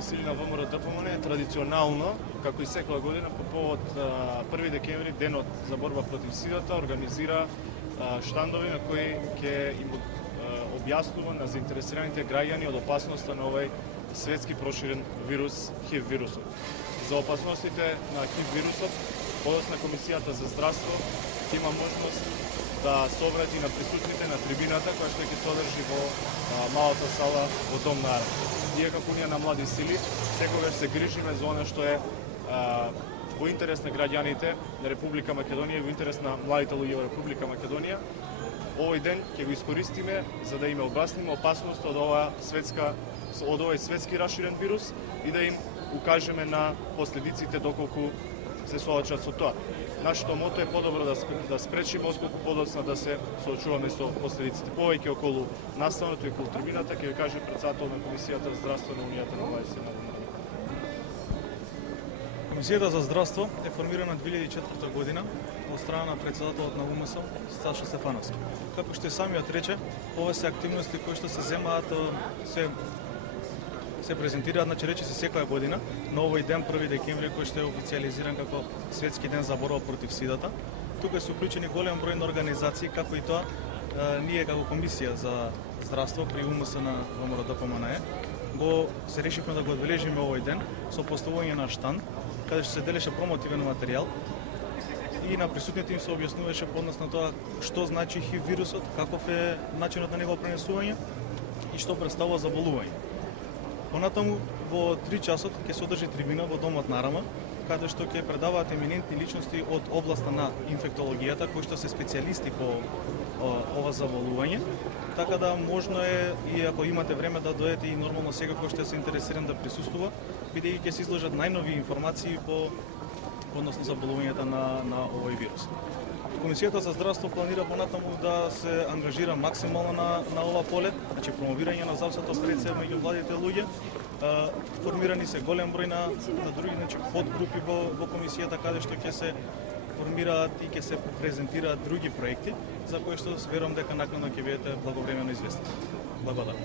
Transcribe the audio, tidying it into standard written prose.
млади сили на ВМРО ДПМН традиционално, како и секоја година по повод 1 декември, денот за борба против сидата, организира штандови на кои ќе им објаснува на заинтересираните граѓани од опасноста на овој светски проширен вирус, ХИВ вирусот. За опасностите на ХИВ вирусот, подоцна Комисијата за здравство ќе има можност да се обрати на присутните на трибината, која што ќе се одржи во малата сала во Дом на Арат. Ние како Унија на млади сили секогаш се грижиме за она што е во интерес на граѓаните на Република Македонија и во интерес на младите луѓе во Република Македонија. Овој ден ќе го искористиме за да им објасниме опасноста од овој светски раширен вирус и да им укажеме на последиците доколку се соочат со тоа. Нашето мото е подобро да спречиме отколку подоцна да се соочуваме со последиците. Повеќе околу настаното и околу трибината ќе ви каже претседател на Комисијата за здравство на Унијата на млади сили. Комисијата за здравство е формирана 2004 година од страна на претседателот на УМС Сташа Стефановски. Како што и самиот рече, ова се активности кои што се земаат се презентираат, значи речиси секоја година, на овој ден 1 декември кој што е официјализиран како Светски ден за борба против сидата. Тука се уклучени голем број на организации, како и тоа ние како Комисија за здравство при УМС на ВМРО ДПМН се решивме да го одбележиме овој ден со поставување на штанд, каде што се делеше промотивен материјал и на присутните им се објаснуваше поднос на тоа што значи ХИВ вирусот, каков е начинот на негово пренесување и што представува заболување. Понатаму во 3 часот ќе се одржи трибина во Домот на Арама, каде што ќе предаваат еминентни личности од областа на инфектологијата, кои што се специјалисти по ова заболување, така да можно е и ако имате време да дојдете и нормално сега кој што се интересиран да присуствува, бидејќи ќе се изложат најнови информации по односно заболувањата на овој вирус. Комисијата за здравство планира понатаму да се ангажира максимално на ова поле, значи промовирање на здравството пред се меѓу младите луѓе. Формирани се голем број на други, значи подгрупи во комисијата каде што ќе се формираат и ќе се презентираат други проекти за кои што верувам дека накнадно ќе бидете благовремено известни. Благодарам.